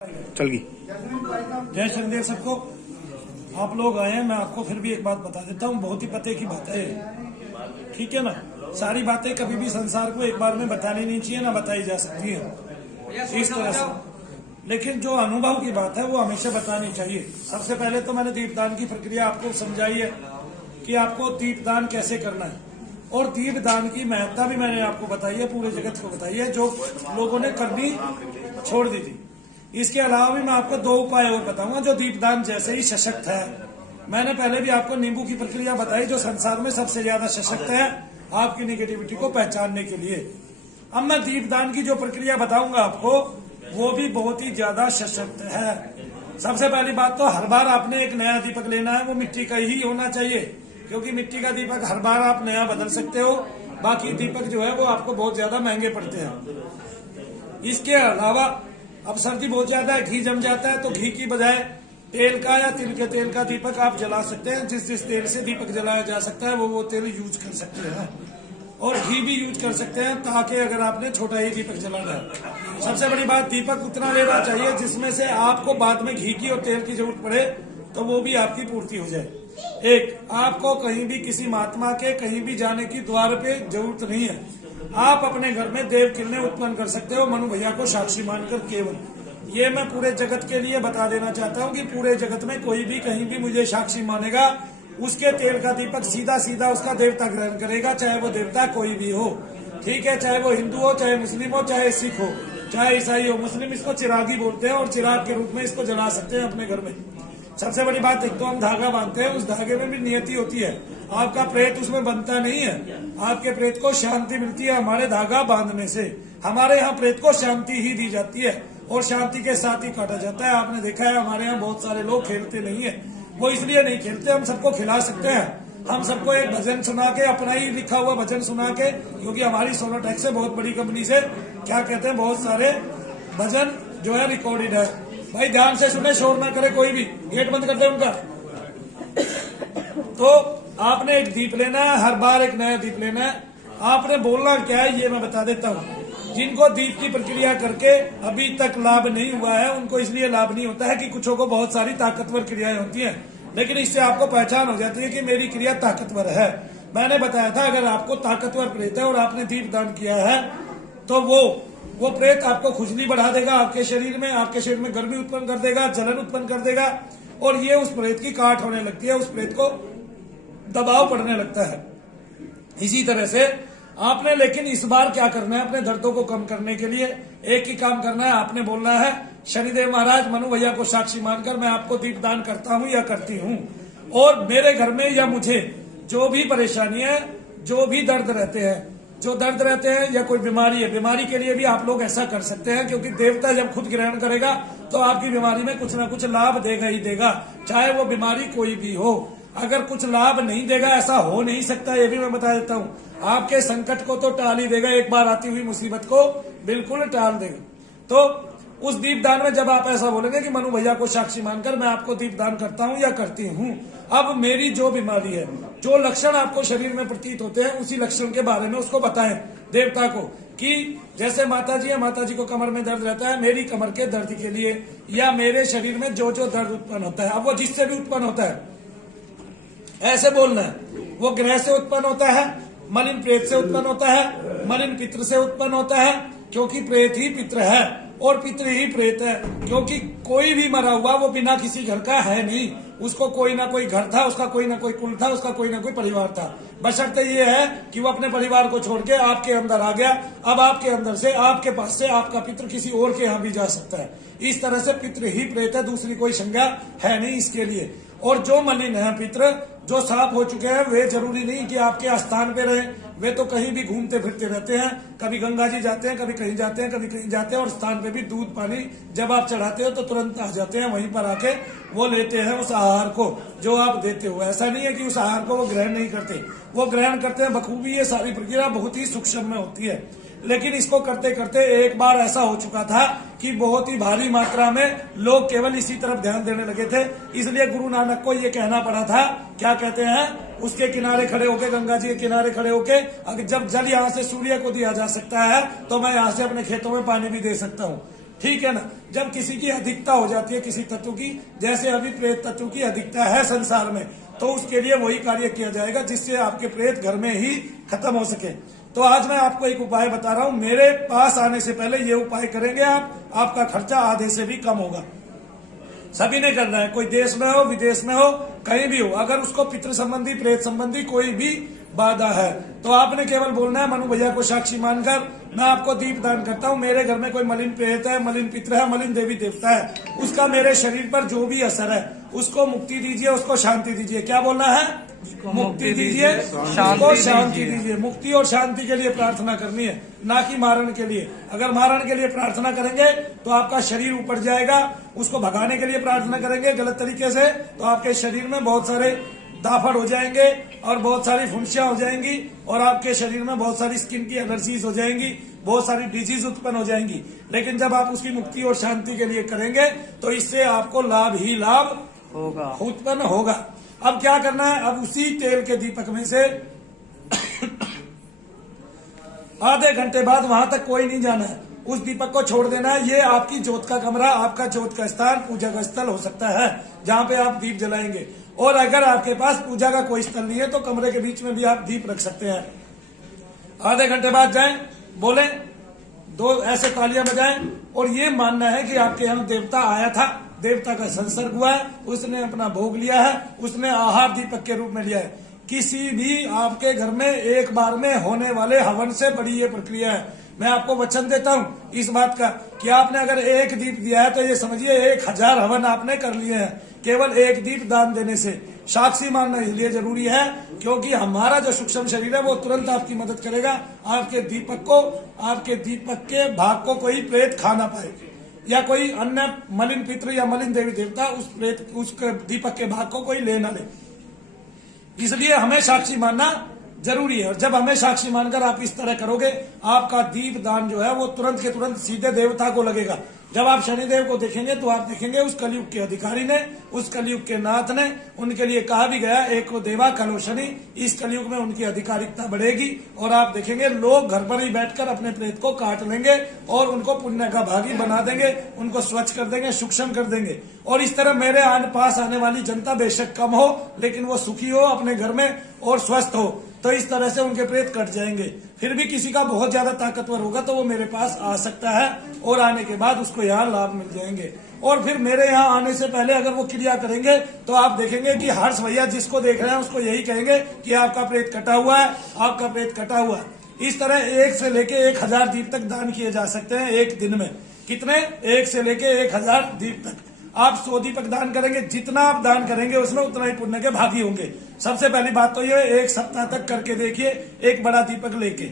चल गई। जय शनिदेव सबको। आप लोग आए हैं, मैं आपको फिर भी एक बात बता देता हूँ, बहुत ही पते की बात है, ठीक है ना। सारी बातें कभी भी संसार को एक बार में बतानी नहीं चाहिए, ना बताई जा सकती है इस तरह से, लेकिन जो अनुभव की बात है वो हमेशा बतानी चाहिए। सबसे पहले तो मैंने दीपदान की प्रक्रिया आपको समझाई है कि आपको दीपदान कैसे करना है, और दीपदान की महत्ता भी मैंने आपको बताई है, पूरे जगत को बताई है, जो लोगों ने करनी छोड़ दी थी। इसके अलावा भी मैं आपको दो उपाय और बताऊंगा जो दीपदान जैसे ही सशक्त है। मैंने पहले भी आपको नींबू की प्रक्रिया बताई जो संसार में सबसे ज्यादा सशक्त है आपकी निगेटिविटी को पहचानने के लिए। अब मैं दीपदान की जो प्रक्रिया बताऊंगा आपको वो भी बहुत ही ज्यादा सशक्त है। सबसे पहली बात तो हर बार आपने एक नया दीपक लेना है, वो मिट्टी का ही होना चाहिए, क्योंकि मिट्टी का दीपक हर बार आप नया बदल सकते हो, बाकी दीपक जो है वो आपको बहुत ज्यादा महंगे पड़ते हैं। इसके अलावा अब सर्दी बहुत ज्यादा है, घी जम जाता है, तो घी की बजाय तेल का या तिल के तेल का दीपक आप जला सकते हैं। जिस तेल से दीपक जलाया जा सकता है वो तेल यूज कर सकते हैं, और घी भी यूज कर सकते हैं, ताकि अगर आपने छोटा ही दीपक जलाना है। सबसे बड़ी बात, दीपक उतना लेना चाहिए जिसमें से आपको बाद में घी की और तेल की जरूरत पड़े तो वो भी आपकी पूर्ति हो जाए। एक, आपको कहीं भी किसी महात्मा के कहीं भी जाने की द्वार पे जरूरत नहीं है। आप अपने घर में देव किरणें उत्पन्न कर सकते हो, मनु भैया को साक्षी मानकर केवल। ये मैं पूरे जगत के लिए बता देना चाहता हूँ कि पूरे जगत में कोई भी कहीं भी मुझे साक्षी मानेगा, उसके तेल का दीपक सीधा सीधा उसका देवता ग्रहण करेगा, चाहे वो देवता कोई भी हो, ठीक है, चाहे वो हिंदू हो, चाहे मुस्लिम हो, चाहे सिख हो, चाहे ईसाई हो। मुस्लिम इसको चिरागी बोलते हैं और चिराग के रूप में इसको जला सकते हैं अपने घर में। सबसे बड़ी बात, एक तो हम धागा बांधते हैं, उस धागे में भी नियति होती है, आपका प्रेत उसमें बनता नहीं है, आपके प्रेत को शांति मिलती है हमारे धागा बांधने से। हमारे यहाँ प्रेत को शांति ही दी जाती है और शांति के साथ ही काटा जाता है। आपने देखा है हमारे यहाँ बहुत सारे लोग खेलते नहीं है, वो इसलिए नहीं खेलते, हम सबको खिला सकते हैं। हम सबको एक भजन सुना के, अपना ही लिखा हुआ भजन सुना के, क्योंकि हमारी सोनोटेक से बहुत बड़ी कंपनी से क्या कहते हैं, बहुत सारे भजन जो है रिकॉर्डेड है। भाई ध्यान से सुने, शोर ना करे कोई भी, गेट बंद कर दे उनका। तो आपने एक दीप लेना है, हर बार एक नया दीप लेना है। आपने बोलना क्या है ये मैं बता देता हूँ। जिनको दीप की प्रक्रिया करके अभी तक लाभ नहीं हुआ है, उनको इसलिए लाभ नहीं होता है कि कुछों को बहुत सारी ताकतवर क्रियाएं होती हैं, लेकिन इससे आपको पहचान हो जाती है कि मेरी क्रिया ताकतवर है। मैंने बताया था अगर आपको ताकतवर प्रेत है और आपने दीप दान किया है तो वो प्रेत आपको खुजली बढ़ा देगा, आपके शरीर में गर्मी उत्पन्न कर देगा, जलन उत्पन्न कर देगा, और ये उस प्रेत की काट होने लगती है, उस प्रेत को दबाव पड़ने लगता है। इसी तरह से आपने लेकिन इस बार क्या करना है, अपने दर्दों को कम करने के लिए एक ही काम करना है। आपने बोलना है, शनिदेव महाराज मनु भैया को साक्षी मानकर मैं आपको दीपदान करता हूँ या करती हूँ, और मेरे घर में या मुझे जो भी परेशानी है, जो भी दर्द रहते हैं या कोई बीमारी है, बीमारी के लिए भी आप लोग ऐसा कर सकते हैं, क्योंकि देवता जब खुद ग्रहण करेगा तो आपकी बीमारी में कुछ ना कुछ लाभ देगा ही देगा, चाहे वो बीमारी कोई भी हो। अगर कुछ लाभ नहीं देगा ऐसा हो नहीं सकता, ये भी मैं बता देता हूँ। आपके संकट को तो टाल ही देगा, एक बार आती हुई मुसीबत को बिल्कुल टाल देगा। तो उस दीपदान में जब आप ऐसा बोलेंगे कि मनु भैया को साक्षी मानकर मैं आपको दीपदान करता हूँ या करती हूँ, अब मेरी जो बीमारी है, जो लक्षण आपको शरीर में प्रतीत होते हैं, उसी लक्षण के बारे में उसको बताएं देवता को, कि जैसे माता जी है, माता जी को कमर में दर्द रहता है, मेरी कमर के दर्द के लिए, या मेरे शरीर में जो जो दर्द उत्पन्न होता है, अब वो जिससे भी उत्पन्न होता है ऐसे बोलना है। वो ग्रह से उत्पन्न होता है, मलिन प्रेत से उत्पन्न होता है, मलिन पितृ से उत्पन्न होता है, क्योंकि प्रेत ही पितृ है और पितृ ही प्रेत है, क्योंकि कोई भी मरा हुआ वो बिना किसी घर का है नहीं, उसको कोई ना कोई घर था, उसका कोई ना कोई कुल था, उसका कोई ना कोई परिवार था। बशर्ते ये है कि वो अपने परिवार को छोड़ के आपके अंदर आ गया, अब आपके अंदर से, आपके पास से आपका पितृ किसी और के यहाँ भी जा सकता है। इस तरह से पितृ ही प्रेत है, दूसरी कोई संज्ञा है नहीं इसके लिए। और जो मलिन है पितृ, जो साफ हो चुके हैं, वे जरूरी नहीं कि आपके स्थान पे रहे, वे तो कहीं भी घूमते फिरते रहते हैं, कभी गंगा जी जाते हैं, कभी कहीं जाते हैं, कभी कहीं जाते हैं, और स्थान पे भी दूध पानी जब आप चढ़ाते हो तो तुरंत आ जाते हैं, वहीं पर आके वो लेते हैं उस आहार को जो आप देते हो। ऐसा नहीं है कि उस आहार को वो ग्रहण नहीं करते, वो ग्रहण करते हैं बखूबी। ये सारी प्रक्रिया बहुत ही सूक्ष्म में होती है, लेकिन इसको करते करते एक बार ऐसा हो चुका था कि बहुत ही भारी मात्रा में लोग केवल इसी तरफ ध्यान देने लगे थे, इसलिए गुरु नानक को ये कहना पड़ा था, क्या कहते हैं, उसके किनारे खड़े होके, गंगा जी के किनारे खड़े होके, अगर जब जल यहाँ से सूर्य को दिया जा सकता है तो मैं यहाँ से अपने खेतों में पानी भी दे सकता हूँ। ठीक है ना। जब किसी की अधिकता हो जाती है किसी तत्व की, जैसे अभी प्रेत तत्व की अधिकता है संसार में, तो उसके लिए वही कार्य किया जाएगा जिससे आपके प्रेत घर में ही खत्म हो सके। तो आज मैं आपको एक उपाय बता रहा हूं, मेरे पास आने से पहले ये उपाय करेंगे आप, आपका खर्चा आधे से भी कम होगा। सभी ने करना है, कोई देश में हो विदेश में हो कहीं भी हो, अगर उसको पितृ संबंधी प्रेत संबंधी कोई भी बाधा है तो आपने केवल बोलना है, मनु भैया को साक्षी मानकर मैं आपको दीप दान करता हूँ, मेरे घर में कोई मलिन प्रेत है, मलिन पितृ है, मलिन देवी देवता है, उसका मेरे शरीर पर जो भी असर है उसको मुक्ति दीजिए, उसको शांति दीजिए। क्या बोलना है? मुक्ति दीजिए, उसको शांति दीजिए। मुक्ति और शांति के लिए प्रार्थना करनी है, ना कि मारण के लिए। अगर मारण के लिए प्रार्थना करेंगे तो आपका शरीर ऊपर जाएगा, उसको भगाने के लिए प्रार्थना करेंगे गलत तरीके से तो आपके शरीर में बहुत सारे दाफड़ हो जाएंगे और बहुत सारी फुंसियां हो जाएंगी और आपके शरीर में बहुत सारी स्किन की एलर्जीज हो जाएंगी, बहुत सारी डिजीज उत्पन्न हो जाएंगी। लेकिन जब आप उसकी मुक्ति और शांति के लिए करेंगे तो इससे आपको लाभ ही लाभ होगा, उत्पन्न होगा। अब क्या करना है? अब उसी तेल के दीपक में से आधे घंटे बाद वहां तक कोई नहीं जाना है, उस दीपक को छोड़ देना है। ये आपकी ज्योत का कमरा, आपका ज्योत का स्थान, पूजा का स्थल हो सकता है जहाँ पे आप दीप जलाएंगे। और अगर आपके पास पूजा का कोई स्थल नहीं है तो कमरे के बीच में भी आप दीप रख सकते हैं। आधे घंटे बाद जाएं, बोले, 2 ऐसे तालियां बजाएं और ये मानना है कि आपके यहाँ देवता आया था, देवता का संसर्ग हुआ है, उसने अपना भोग लिया है, उसने आहार दीपक के रूप में लिया है। किसी भी आपके घर में एक बार में होने वाले हवन से बड़ी ये प्रक्रिया है। मैं आपको वचन देता हूँ इस बात का कि आपने अगर एक दीप दिया है तो ये समझिए 1000 हवन आपने कर लिए हैं केवल एक दीप दान देने से। साक्षी मानना इसलिए जरूरी है क्योंकि हमारा जो सूक्ष्म शरीर है वो तुरंत आपकी मदद करेगा। आपके दीपक को, आपके दीपक के भाग को कोई प्रेत खा ना पाए या कोई अन्य मलिन पितृ या मलिन देवी देवता उस दीपक के भाग को कोई ले ना ले। इसलिए हमें साक्षी मानना जरूरी है। और जब हमें साक्षी मानकर आप इस तरह करोगे, आपका दीप दान जो है वो तुरंत के तुरंत सीधे देवता को लगेगा। जब आप शनिदेव को देखेंगे तो आप देखेंगे उस कलयुग के अधिकारी ने, उस कलयुग के नाथ ने, उनके लिए कहा भी गया एक को देवा कलो शनि। इस कलयुग में उनकी अधिकारिकता बढ़ेगी और आप देखेंगे लोग घर पर ही बैठकर अपने प्रेत को काट लेंगे और उनको पुण्य का भागी बना देंगे, उनको स्वच्छ कर देंगे, सूक्ष्म कर देंगे। और इस तरह मेरे पास आने वाली जनता बेशक कम हो लेकिन वो सुखी हो अपने घर में और स्वस्थ हो, तो इस तरह से उनके प्रेत कट जाएंगे। फिर भी किसी का बहुत ज्यादा ताकतवर होगा तो वो मेरे पास आ सकता है और आने के बाद उसको यहाँ लाभ मिल जाएंगे। और फिर मेरे यहाँ आने से पहले अगर वो क्रिया करेंगे तो आप देखेंगे कि हर्ष भैया जिसको देख रहे हैं उसको यही कहेंगे कि आपका प्रेत कटा हुआ है, आपका प्रेत कटा हुआ है। इस तरह 1 से लेके 1000 दीप तक दान किए जा सकते हैं एक दिन में। कितने? 1 से लेके 1000 दीप तक। आप 100 दीपक दान करेंगे, जितना आप दान करेंगे उसमें उतना ही पुण्य के भागी होंगे। सबसे पहली बात तो ये 1 सप्ताह तक करके देखिए, एक बड़ा दीपक लेके,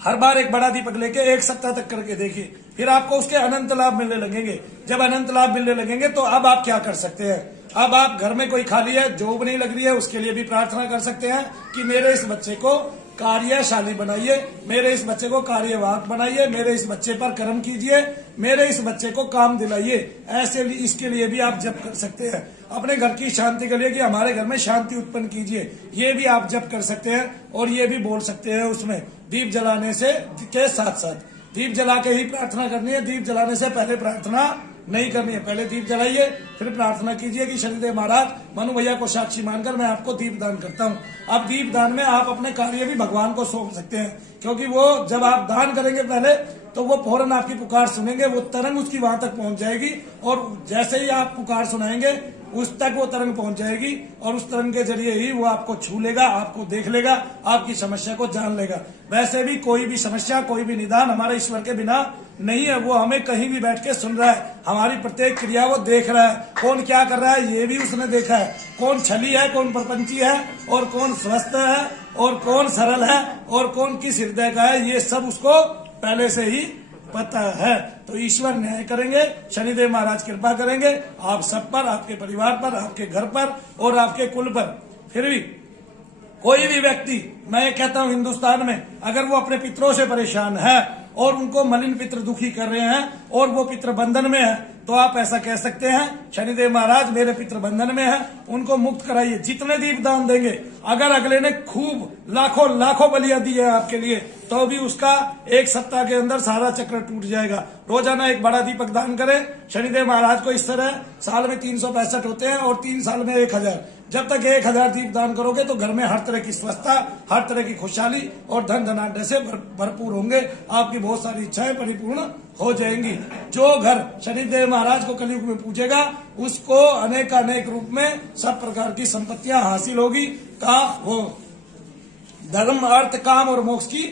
हर बार एक बड़ा दीपक लेके 1 सप्ताह तक करके देखिए, फिर आपको उसके अनंत लाभ मिलने लगेंगे। जब अनंत लाभ मिलने लगेंगे तो अब आप क्या कर सकते हैं? अब आप घर में कोई खाली है, जॉब नहीं लग रही है, उसके लिए भी प्रार्थना कर सकते हैं कि मेरे इस बच्चे को कार्यशाली बनाइए, मेरे इस बच्चे को कार्यवाहक बनाइए, मेरे इस बच्चे पर कर्म कीजिए, मेरे इस बच्चे को काम दिलाइए। ऐसे इसके लिए भी आप जप कर सकते हैं। अपने घर की शांति के लिए कि हमारे घर में शांति उत्पन्न कीजिए, ये भी आप जप कर सकते हैं। और ये भी बोल सकते हैं उसमें दीप जलाने से के साथ साथ दीप जला के ही प्रार्थना करनी है। दीप जलाने से पहले प्रार्थना नहीं करनी है। पहले दीप जलाइए, फिर प्रार्थना कीजिए कि शनिदेव महाराज, मनु भैया को साक्षी मानकर मैं आपको दीप दान करता हूँ। अब दीप दान में आप अपने कार्य भी भगवान को सौंप सकते हैं, क्योंकि वो जब आप दान करेंगे पहले तो वो फौरन आपकी पुकार सुनेंगे, वो तरंग उसकी वहां तक पहुंच जाएगी और जैसे ही आप पुकार सुनाएंगे उस तक वो तरंग पहुंच जाएगी और उस तरंग के जरिए ही वो आपको छू लेगा, आपको देख लेगा, आपकी समस्या को जान लेगा। वैसे भी कोई भी समस्या, कोई भी निदान हमारे ईश्वर के बिना नहीं है। वो हमें कहीं भी बैठ के सुन रहा है, हमारी प्रत्येक क्रिया वो देख रहा है। कौन क्या कर रहा है ये भी उसने देखा है, कौन छली है, कौन प्रपंची है और कौन स्वस्थ है और कौन सरल है और कौन किस हृदय का है, ये सब उसको पहले से ही पता है। तो ईश्वर न्याय करेंगे, शनिदेव महाराज कृपा करेंगे आप सब पर, आपके परिवार पर, आपके घर पर और आपके कुल पर। फिर भी कोई भी व्यक्ति, मैं कहता हूं हिंदुस्तान में, अगर वो अपने पितरों से परेशान है और उनको मलिन पित्र दुखी कर रहे हैं और वो पितृ बंधन में है, तो आप ऐसा कह सकते हैं शनिदेव महाराज मेरे पितृ बंधन में है, उनको मुक्त कराइए। जितने दीप दान देंगे, अगर अगले ने खूब लाखों लाखों बलियां दी है आपके लिए, तो भी उसका एक सप्ताह के अंदर सारा चक्र टूट जाएगा। रोजाना एक बड़ा दीपक दान करें। शनिदेव महाराज को इस तरह साल में 365 होते हैं और 3 साल में 1000। जब तक 1000 दीप दान करोगे तो घर में हर तरह की स्वस्थता, हर तरह की खुशहाली और धन धनाढ्य से भरपूर होंगे। आपकी बहुत सारी इच्छाएं परिपूर्ण हो जाएंगी। जो घर शनिदेव महाराज को कलयुग में पूजेगा, उसको अनेक रूप में सब प्रकार की संपत्तियां हासिल होगी। का वो धर्म, अर्थ, काम और मोक्ष की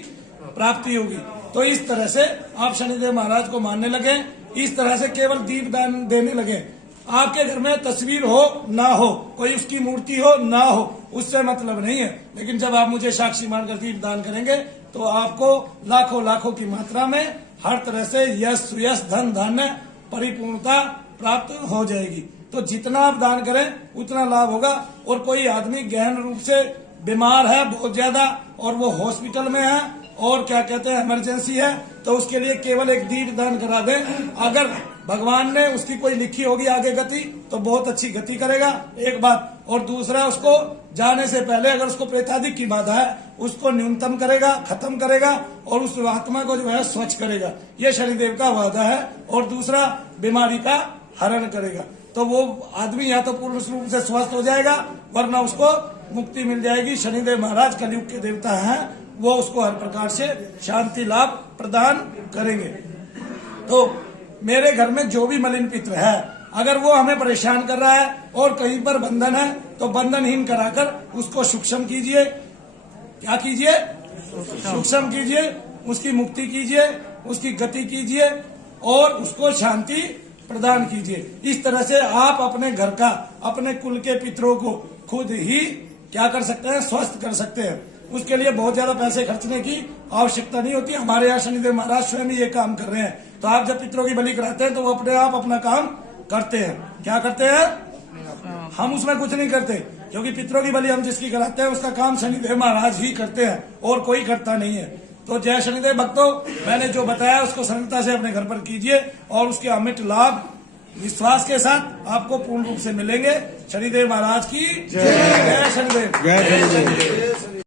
प्राप्ति होगी। तो इस तरह से आप शनिदेव महाराज को मानने लगे, इस तरह से केवल दीप दान देने लगे। आपके घर में तस्वीर हो ना हो, कोई उसकी मूर्ति हो ना हो, उससे मतलब नहीं है। लेकिन जब आप मुझे साक्षी मानकर दीप दान करेंगे तो आपको लाखों लाखों की मात्रा में हर तरह से यश सुयश, धन धान्य, परिपूर्णता प्राप्त हो जाएगी। तो जितना आप दान करें उतना लाभ होगा। और कोई आदमी गहन रूप से बीमार है बहुत ज्यादा और वो हॉस्पिटल में है और क्या कहते हैं इमरजेंसी है, तो उसके लिए केवल एक दीप दान करा दें। अगर भगवान ने उसकी कोई लिखी होगी आगे गति, तो बहुत अच्छी गति करेगा, एक बात। और दूसरा, उसको जाने से पहले अगर उसको प्रेतादिक की बाधा है, उसको न्यूनतम करेगा, खत्म करेगा और उस आत्मा को जो है स्वच्छ करेगा। ये शनिदेव का वादा है। और दूसरा, बीमारी का हरण करेगा। तो वो आदमी या तो पूर्ण रूप से स्वस्थ हो जाएगा, वरना उसको मुक्ति मिल जाएगी। शनिदेव महाराज कलयुग के देवता हैं, वो उसको हर प्रकार से शांति लाभ प्रदान करेंगे। तो मेरे घर में जो भी मलिन पित्र है, अगर वो हमें परेशान कर रहा है और कहीं पर बंधन है, तो बंधनहीन कराकर उसको सूक्ष्म कीजिए। क्या कीजिए? सूक्ष्म कीजिए, उसकी मुक्ति कीजिए, उसकी गति कीजिए और उसको शांति प्रदान कीजिए। इस तरह से आप अपने घर का, अपने कुल के पितरों को खुद ही क्या कर सकते हैं? स्वस्थ कर सकते हैं। उसके लिए बहुत ज्यादा पैसे खर्चने की आवश्यकता नहीं होती। हमारे यहाँ शनिदेव महाराज स्वयं ये काम कर रहे हैं। तो आप जब पितरों की बलि कराते हैं तो वो अपने आप अपना काम करते हैं। क्या करते हैं? हम उसमें कुछ नहीं करते, क्योंकि पितरों की बलि हम जिसकी कराते हैं उसका काम शनिदेव महाराज ही करते हैं और कोई करता नहीं है। तो जय शनिदेव भक्तों, मैंने जो बताया उसको सरलता से अपने घर पर कीजिए और उसके अमिट लाभ विश्वास के साथ आपको पूर्ण रूप से मिलेंगे। शनिदेव महाराज की जय। जय शनिदेव।